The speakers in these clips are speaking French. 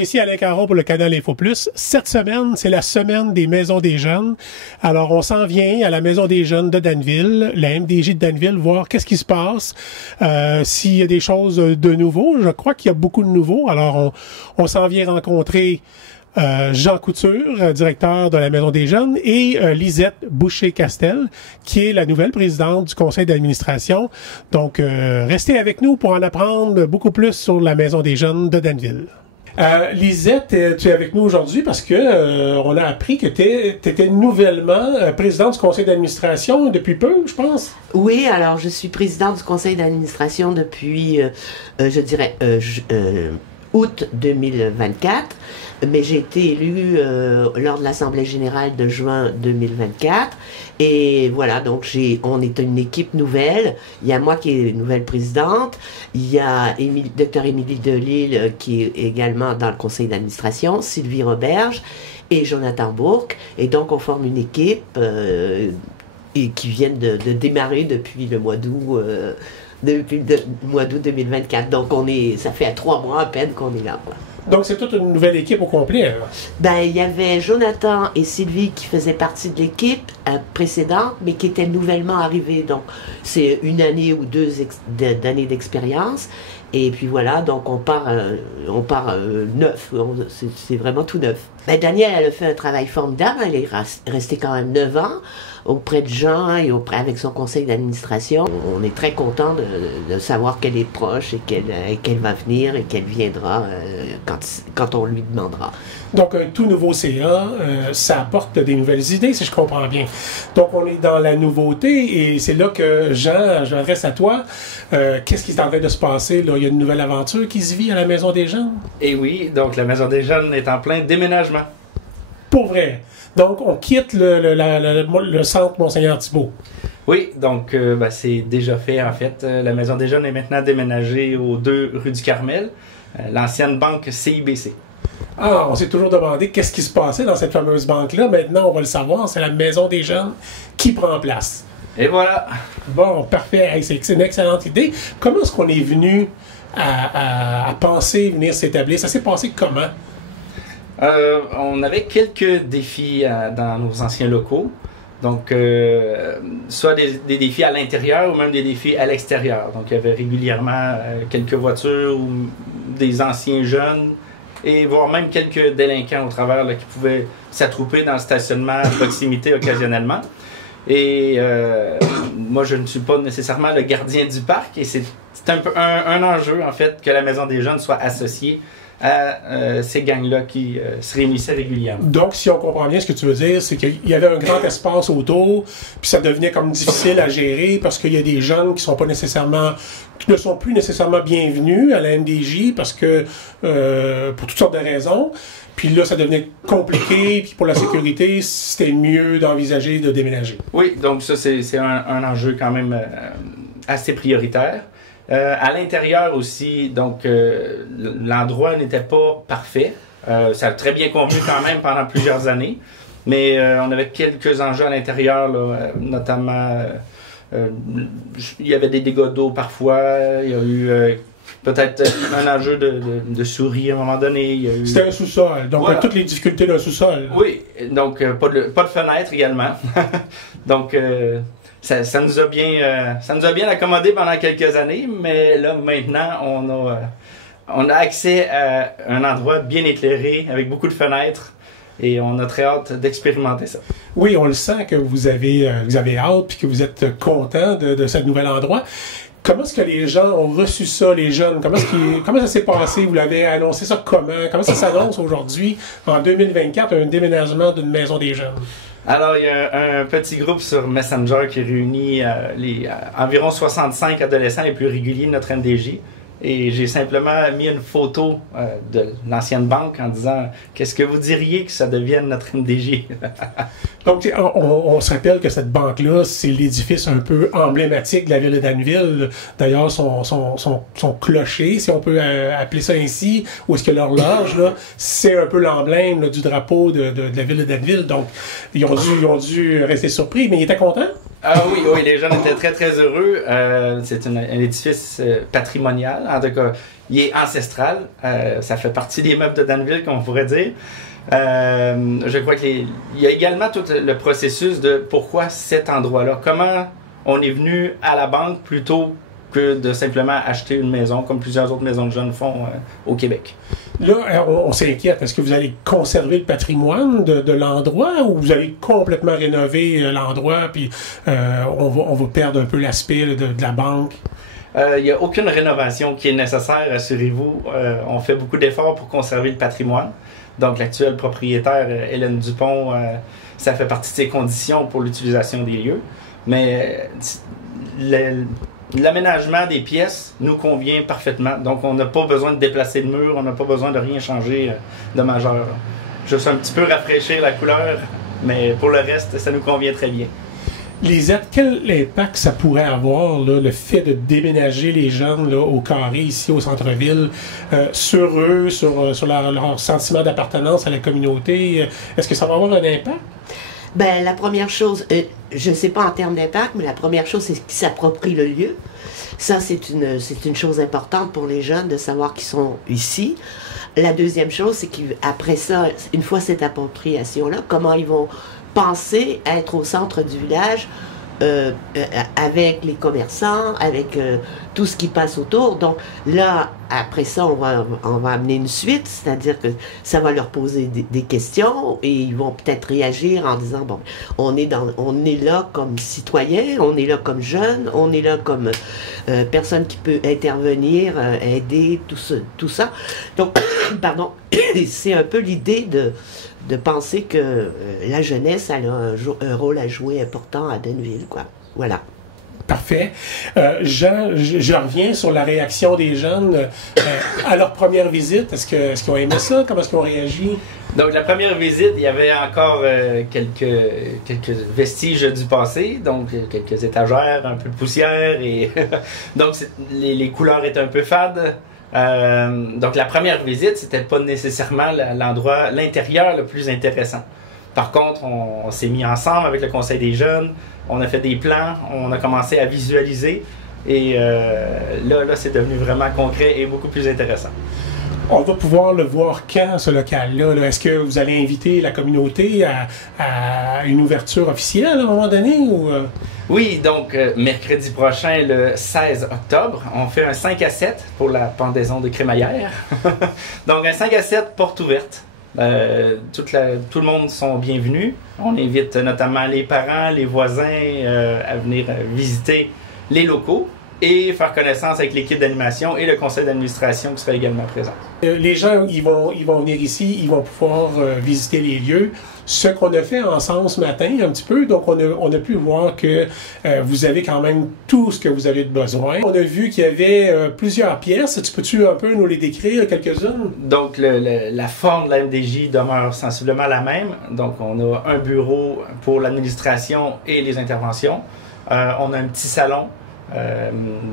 Bonjour, ici Alain Caron pour le canal Info Plus. Cette semaine, c'est la semaine des Maisons des Jeunes. Alors, on s'en vient à la Maison des Jeunes de Danville, la MDJ de Danville, voir qu'est-ce qui se passe, s'il y a des choses de nouveau. Je crois qu'il y a beaucoup de nouveaux. Alors, on s'en vient rencontrer Jean Couture, directeur de la Maison des Jeunes, et Lisette Boucher-Castel, qui est la nouvelle présidente du conseil d'administration. Donc, restez avec nous pour en apprendre beaucoup plus sur la Maison des Jeunes de Danville. Lisette, tu es avec nous aujourd'hui parce que on a appris que tu étais nouvellement présidente du conseil d'administration depuis peu, je pense. Oui, alors je suis présidente du conseil d'administration depuis, je dirais, août 2024. Mais j'ai été élue lors de l'Assemblée générale de juin 2024. Et voilà, donc on est une équipe nouvelle. Il y a moi qui est nouvelle présidente. Il y a Dr Émilie Delille qui est également dans le conseil d'administration, Sylvie Roberge et Jonathan Bourque. Et donc on forme une équipe et qui vient de démarrer depuis le mois d'août. Depuis le mois d'août 2024. Donc ça fait 3 mois à peine qu'on est là, quoi. Donc, c'est toute une nouvelle équipe au complet, alors. Ben, il y avait Jonathan et Sylvie qui faisaient partie de l'équipe précédente, mais qui étaient nouvellement arrivés. Donc, c'est 1 année ou 2 d'années d'expérience. Et puis voilà, donc on part neuf. C'est vraiment tout neuf. Ben, Danielle, elle a fait un travail formidable. Elle est restée quand même 9 ans auprès de Jean et avec son conseil d'administration. On est très content de savoir qu'elle est proche et qu'elle va venir et qu'elle viendra quand on lui demandera. Donc, un tout nouveau CA, ça apporte des nouvelles idées, si je comprends bien. Donc, on est dans la nouveauté et c'est là que, Jean, je m'adresse à toi. Qu'est-ce qui est en train de se passer, là? Il y a une nouvelle aventure qui se vit à la Maison des Jeunes? Et oui, donc la Maison des Jeunes est en plein déménagement. Pour vrai. Donc, on quitte le centre Monseigneur-Thibault. Oui, donc c'est déjà fait en fait. La Maison des Jeunes est maintenant déménagée aux 2 rue du Carmel, l'ancienne banque CIBC. Ah, on s'est toujours demandé qu'est-ce qui se passait dans cette fameuse banque-là. Maintenant, on va le savoir, c'est la Maison des Jeunes qui prend place. Et voilà. Bon, parfait. Hey, c'est une excellente idée. Comment est-ce qu'on est venu à penser venir s'établir? Ça s'est passé comment? On avait quelques défis dans nos anciens locaux. Donc, soit des défis à l'intérieur ou même des défis à l'extérieur. Donc, il y avait régulièrement quelques voitures ou des anciens jeunes et voire même quelques délinquants au travers là, qui pouvaient s'attrouper dans le stationnement à proximité occasionnellement. Et moi, je ne suis pas nécessairement le gardien du parc et c'est un peu un enjeu, en fait, que la Maison des Jeunes soit associée à ces gangs-là qui se réunissaient régulièrement. Donc, si on comprend bien ce que tu veux dire, c'est qu'il y avait un grand espace autour, puis ça devenait comme difficile à gérer parce qu'il y a des jeunes qui ne sont plus nécessairement bienvenus à la MDJ parce que, pour toutes sortes de raisons. Puis là, ça devenait compliqué, puis pour la sécurité, c'était mieux d'envisager de déménager. Oui, donc ça, c'est un enjeu quand même assez prioritaire. À l'intérieur aussi, donc l'endroit n'était pas parfait. Ça a très bien convenu quand même pendant plusieurs années, mais on avait quelques enjeux à l'intérieur, notamment il y avait des dégâts d'eau parfois, il y a eu peut-être un enjeu de souris à un moment donné. C'était un sous-sol, donc voilà. Toutes les difficultés d'un sous-sol. Oui, donc pas de fenêtre également. Donc ça nous a bien accommodé pendant quelques années, mais là maintenant on a accès à un endroit bien éclairé avec beaucoup de fenêtres et on a très hâte d'expérimenter ça. Oui, on le sent que vous avez hâte et que vous êtes content de ce nouvel endroit. Comment est-ce que les gens ont reçu ça, les jeunes? Comment ça s'est passé? Vous l'avez annoncé ça comment? Comment ça s'annonce aujourd'hui, en 2024, un déménagement d'une Maison des Jeunes? Alors, il y a un petit groupe sur Messenger qui réunit environ 65 adolescents les plus réguliers de notre MDJ. Et j'ai simplement mis une photo de l'ancienne banque en disant « Qu'est-ce que vous diriez que ça devienne notre MDJ? » Donc, on se rappelle que cette banque-là, c'est l'édifice un peu emblématique de la ville de Danville. D'ailleurs, son clocher, si on peut appeler ça ainsi, ou est-ce que l'horloge, là, c'est un peu l'emblème du drapeau de la ville de Danville. Donc, ils ont dû rester surpris, mais ils étaient contents? Ah oui, oui, les jeunes étaient très, très heureux. C'est un édifice patrimonial. En tout cas, il est ancestral. Ça fait partie des meubles de Danville, comme on pourrait dire. Je crois qu'il y a également tout le processus de pourquoi cet endroit-là. Comment on est venu à la banque plutôt que de simplement acheter une maison, comme plusieurs autres maisons de jeunes font au Québec. Là, on s'inquiète. Est-ce que vous allez conserver le patrimoine de l'endroit ou vous allez complètement rénover l'endroit puis on va perdre un peu l'aspect de la banque? Il n'y a aucune rénovation qui est nécessaire, assurez-vous. On fait beaucoup d'efforts pour conserver le patrimoine. Donc, l'actuelle propriétaire, Hélène Dupont, ça fait partie de ses conditions pour l'utilisation des lieux. Mais l'aménagement des pièces nous convient parfaitement. Donc, on n'a pas besoin de déplacer de mur, on n'a pas besoin de rien changer de majeur. Juste un petit peu rafraîchir la couleur, mais pour le reste, ça nous convient très bien. Les aides, quel impact ça pourrait avoir, là, le fait de déménager les jeunes là, au carré, ici au centre-ville, sur eux, sur leur sentiment d'appartenance à la communauté? Est-ce que ça va avoir un impact? Ben, la première chose, je ne sais pas en termes d'impact, mais la première chose, c'est qu'ils s'approprient le lieu. Ça, c'est une chose importante pour les jeunes de savoir qu'ils sont ici. La deuxième chose, c'est qu'après ça, une fois cette appropriation-là, comment ils vont penser être au centre du village avec les commerçants, avec tout ce qui passe autour. Donc là, après ça, on va amener une suite, c'est-à-dire que ça va leur poser des questions et ils vont peut-être réagir en disant, bon, on est là comme citoyen, on est là comme jeune, on est là comme personne qui peut intervenir, aider, tout ça. Donc, pardon, c'est un peu l'idée de penser que la jeunesse elle a un rôle à jouer important à Danville, quoi. Voilà. Parfait. Jean, je reviens sur la réaction des jeunes à leur première visite. Est-ce qu'ils ont aimé ça? Comment est-ce qu'ils ont réagi? Donc, la première visite, il y avait encore quelques vestiges du passé, donc quelques étagères, un peu de poussière, et donc les couleurs étaient un peu fades. Donc la première visite, c'était pas nécessairement l'intérieur le plus intéressant. Par contre, on s'est mis ensemble avec le Conseil des jeunes, on a fait des plans, on a commencé à visualiser et là c'est devenu vraiment concret et beaucoup plus intéressant. On va pouvoir le voir quand, ce local-là? Est-ce que vous allez inviter la communauté à une ouverture officielle à un moment donné? Ou Oui, donc mercredi prochain, le 16 octobre, on fait un 5 à 7 pour la pendaison de crémaillère. Donc un 5 à 7, porte ouverte. Tout le monde sont bienvenus. On invite notamment les parents, les voisins à venir visiter les locaux et faire connaissance avec l'équipe d'animation et le conseil d'administration qui sera également présent. Les gens, ils vont venir ici, ils vont pouvoir visiter les lieux. Ce qu'on a fait ensemble ce matin, un petit peu, donc on a pu voir que vous avez quand même tout ce que vous avez de besoin. On a vu qu'il y avait plusieurs pièces. Peux-tu un peu nous les décrire, quelques-unes? Donc, la forme de la MDJ demeure sensiblement la même. Donc, on a un bureau pour l'administration et les interventions. On a un petit salon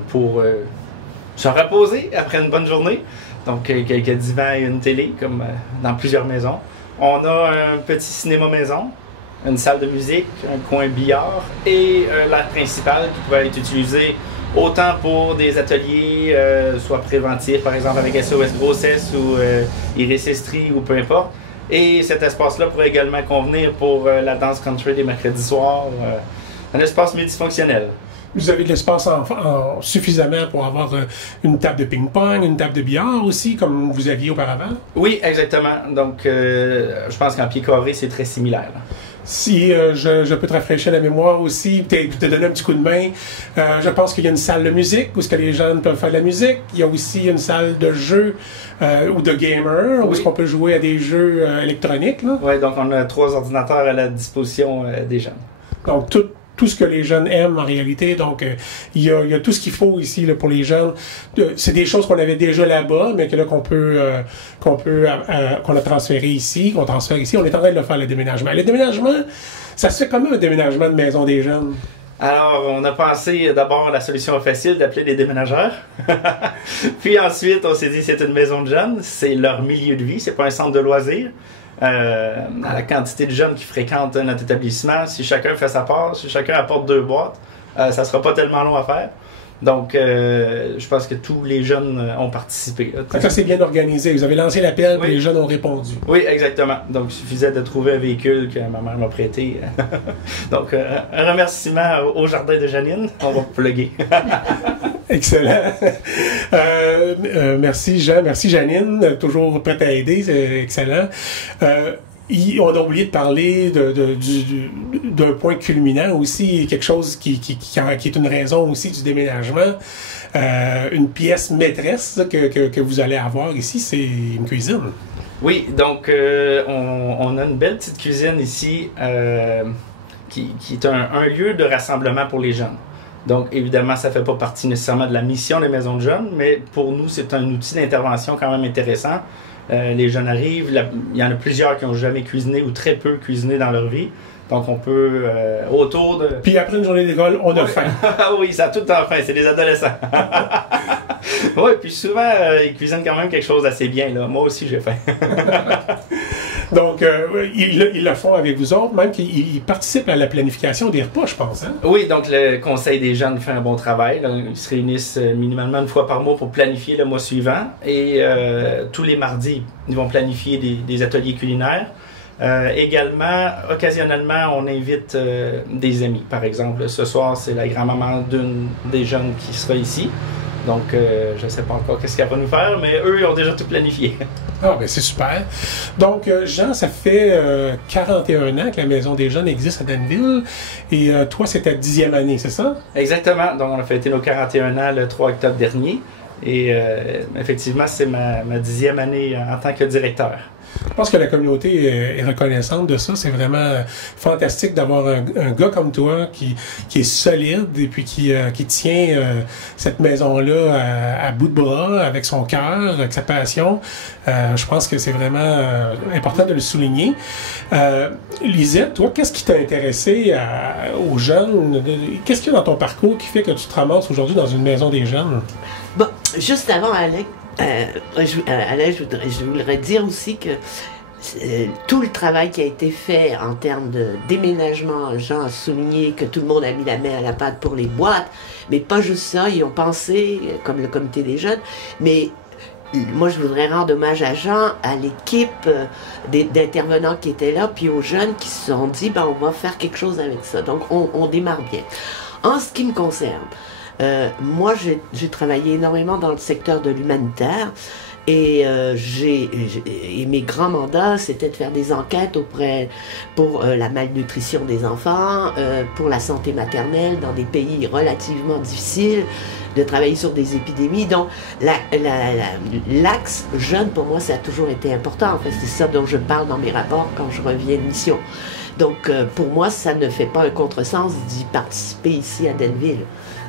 pour se reposer après une bonne journée. Donc, quelques divans et une télé, comme dans plusieurs maisons. On a un petit cinéma maison, une salle de musique, un coin billard et un lac principal qui pourrait être utilisé autant pour des ateliers, soit préventifs, par exemple avec SOS Grossesse ou Iris Estrie ou peu importe. Et cet espace-là pourrait également convenir pour la danse country des mercredis soirs, un espace multifonctionnel. Vous avez de l'espace suffisamment pour avoir une table de ping-pong, une table de billard aussi, comme vous aviez auparavant? Oui, exactement. Donc, je pense qu'en pied carré, c'est très similaire. Si je peux te rafraîchir la mémoire aussi, te donner un petit coup de main, je pense qu'il y a une salle de musique où ce que les jeunes peuvent faire de la musique. Il y a aussi une salle de jeux ou de gamer où est-ce qu'on peut jouer à des jeux électroniques. Oui, donc on a 3 ordinateurs à la disposition des jeunes. Donc, tout ce que les jeunes aiment en réalité. Donc, il y a tout ce qu'il faut ici là, pour les jeunes. C'est des choses qu'on avait déjà là-bas, mais que là qu'on a transféré ici, qu'on transfère ici. On est en train de le faire, le déménagement. Le déménagement, ça se fait comment un déménagement de maison des jeunes? Alors, on a pensé d'abord à la solution facile d'appeler des déménageurs. Puis ensuite, on s'est dit c'est une maison de jeunes, c'est leur milieu de vie, c'est pas un centre de loisirs. à la quantité de jeunes qui fréquentent notre établissement. Si chacun fait sa part, si chacun apporte 2 boîtes, ça sera pas tellement long à faire. Donc, je pense que tous les jeunes ont participé. Ça, c'est bien organisé. Vous avez lancé l'appel et les jeunes ont répondu. Oui, exactement. Donc, il suffisait de trouver un véhicule que ma mère m'a prêté. Donc, un remerciement au Jardin de Janine. On va plugger. Excellent. Merci Jean, merci Janine, toujours prête à aider, c'est excellent. On a oublié de parler d'un point culminant aussi, quelque chose qui est une raison aussi du déménagement. Une pièce maîtresse que vous allez avoir ici, c'est une cuisine. Oui, donc on a une belle petite cuisine ici qui est un lieu de rassemblement pour les jeunes. Donc, évidemment, ça ne fait pas partie nécessairement de la mission des maisons de jeunes, mais pour nous, c'est un outil d'intervention quand même intéressant. Les jeunes arrivent, il y en a plusieurs qui n'ont jamais cuisiné ou très peu cuisiné dans leur vie. Donc, on peut, autour de... Puis après une journée d'école, on a faim. Oui, ça a tout le temps faim, c'est des adolescents. Oui, puis souvent, ils cuisinent quand même quelque chose d'assez bien, là. Moi aussi, j'ai faim. Donc, ils le font avec vous autres, même qu'ils participent à la planification des repas, je pense. Hein? Oui, donc le Conseil des jeunes fait un bon travail. Là. Ils se réunissent minimalement une fois par mois pour planifier le mois suivant. Et tous les mardis, ils vont planifier des ateliers culinaires. Également, occasionnellement, on invite des amis. Par exemple, ce soir, c'est la grand-maman d'une des jeunes qui sera ici. Donc, je ne sais pas encore qu'est-ce qu'elle va nous faire, mais eux, ils ont déjà tout planifié. Ah, ben c'est super. Donc, Jean, ça fait 41 ans que la Maison des Jeunes existe à Danville. Et toi, c'est ta 10e année, c'est ça? Exactement. Donc, on a fêté nos 41 ans le 3 octobre dernier. Et effectivement, c'est ma 10e année en tant que directeur. Je pense que la communauté est reconnaissante de ça. C'est vraiment fantastique d'avoir un gars comme toi qui est solide et puis qui tient cette maison-là à bout de bras, avec son cœur, avec sa passion. Je pense que c'est vraiment important de le souligner. Lisette, toi, qu'est-ce qui t'a intéressé aux jeunes? Qu'est-ce qu'il y a dans ton parcours qui fait que tu te ramasses aujourd'hui dans une maison des jeunes? Bon, juste avant, Alain, je voudrais dire aussi que tout le travail qui a été fait en termes de déménagement, Jean a souligné que tout le monde a mis la main à la pâte pour les boîtes, mais pas juste ça, ils ont pensé, comme le comité des jeunes, mais moi je voudrais rendre hommage à Jean, à l'équipe d'intervenants qui étaient là, puis aux jeunes qui se sont dit, ben, on va faire quelque chose avec ça, donc on démarre bien. En ce qui me concerne, moi, j'ai travaillé énormément dans le secteur de l'humanitaire et mes grands mandats, c'était de faire des enquêtes pour la malnutrition des enfants, pour la santé maternelle dans des pays relativement difficiles, de travailler sur des épidémies. Donc, l'axe jeune, pour moi, ça a toujours été important. En fait, c'est ça dont je parle dans mes rapports quand je reviens de mission. Donc, pour moi, ça ne fait pas un contresens d'y participer ici à Danville.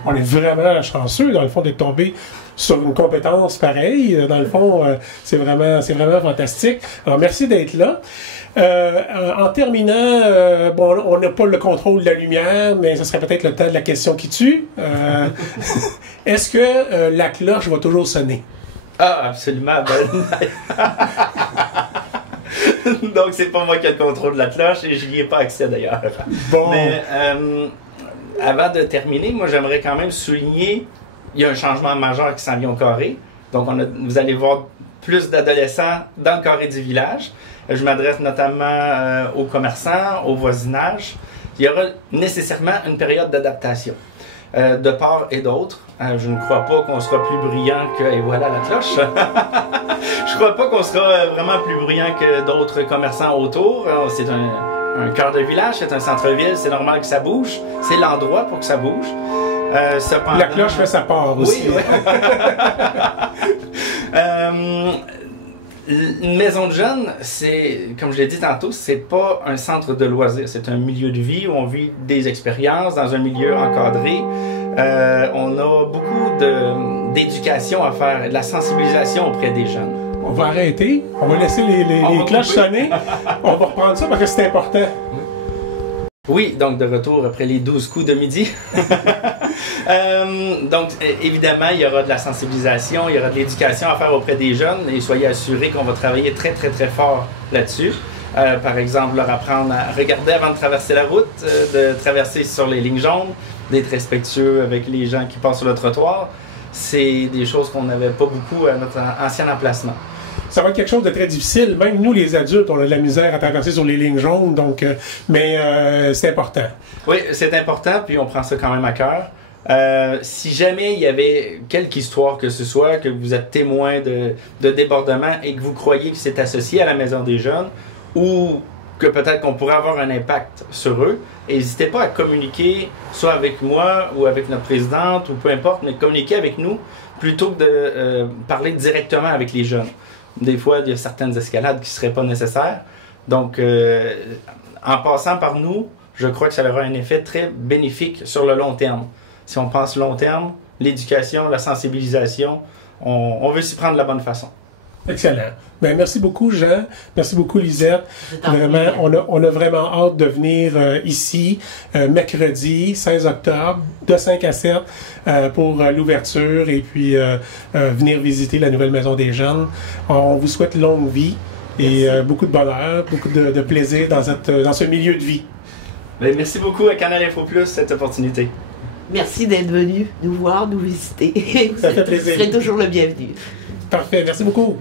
On est vraiment chanceux, dans le fond, d'être tombé sur une compétence pareille. Dans le fond, c'est vraiment fantastique. Alors, merci d'être là. En terminant, bon, on n'a pas le contrôle de la lumière, mais ce serait peut-être le temps de la question qui tue. Est-ce que la cloche va toujours sonner? Ah, absolument. Donc, c'est pas moi qui ai le contrôle de la cloche et je n'y ai pas accès d'ailleurs. Bon. Mais avant de terminer, moi j'aimerais quand même souligner, il y a un changement majeur qui s'en vient au carré. Donc vous allez voir plus d'adolescents dans le carré du village. Je m'adresse notamment aux commerçants, au voisinage. Il y aura nécessairement une période d'adaptation. De part et d'autre, je ne crois pas qu'on sera plus brillant que... Et voilà la cloche! Je ne crois pas qu'on sera vraiment plus brillant que d'autres commerçants autour. C'est un cœur de village, c'est un centre-ville, c'est normal que ça bouge. C'est l'endroit pour que ça bouge. Cependant... La cloche fait sa part aussi. Oui, oui. Une maison de jeunes, c'est, comme je l'ai dit tantôt, c'est pas un centre de loisirs. C'est un milieu de vie où on vit des expériences dans un milieu encadré. On a beaucoup d'éducation à faire, de la sensibilisation auprès des jeunes. On va arrêter, on va laisser les cloches sonner. On va reprendre ça parce que c'est important. Oui, donc de retour après les 12 coups de midi. Donc, évidemment, il y aura de la sensibilisation, il y aura de l'éducation à faire auprès des jeunes et soyez assurés qu'on va travailler très, très, très fort là-dessus. Par exemple, leur apprendre à regarder avant de traverser la route, de traverser sur les lignes jaunes, d'être respectueux avec les gens qui passent sur le trottoir. C'est des choses qu'on n'avait pas beaucoup à notre ancien emplacement. Ça va être quelque chose de très difficile. Même nous, les adultes, on a de la misère à traverser sur les lignes jaunes, donc, mais c'est important. Oui, c'est important, puis on prend ça quand même à cœur. Si jamais il y avait quelque histoire que ce soit, que vous êtes témoin de débordement et que vous croyez que c'est associé à la Maison des Jeunes, ou que peut-être qu'on pourrait avoir un impact sur eux, n'hésitez pas à communiquer, soit avec moi ou avec notre présidente, ou peu importe, mais communiquer avec nous, plutôt que de parler directement avec les jeunes. Des fois, il y a certaines escalades qui ne seraient pas nécessaires. Donc, en passant par nous, je crois que ça aura un effet très bénéfique sur le long terme. Si on pense long terme, l'éducation, la sensibilisation, on veut s'y prendre de la bonne façon. Excellent. Ben, merci beaucoup, Jean. Merci beaucoup, Lisette. Vraiment, on a vraiment hâte de venir ici mercredi 16 octobre de 5 à 7 pour l'ouverture et puis venir visiter la nouvelle Maison des Jeunes. On vous souhaite longue vie et beaucoup de bonheur, beaucoup de plaisir dans ce milieu de vie. Ben, merci beaucoup à Canal Info Plus cette opportunité. Merci d'être venu nous voir, nous visiter. Ça fait plaisir. Vous serez toujours le bienvenu. Parfait. Merci beaucoup.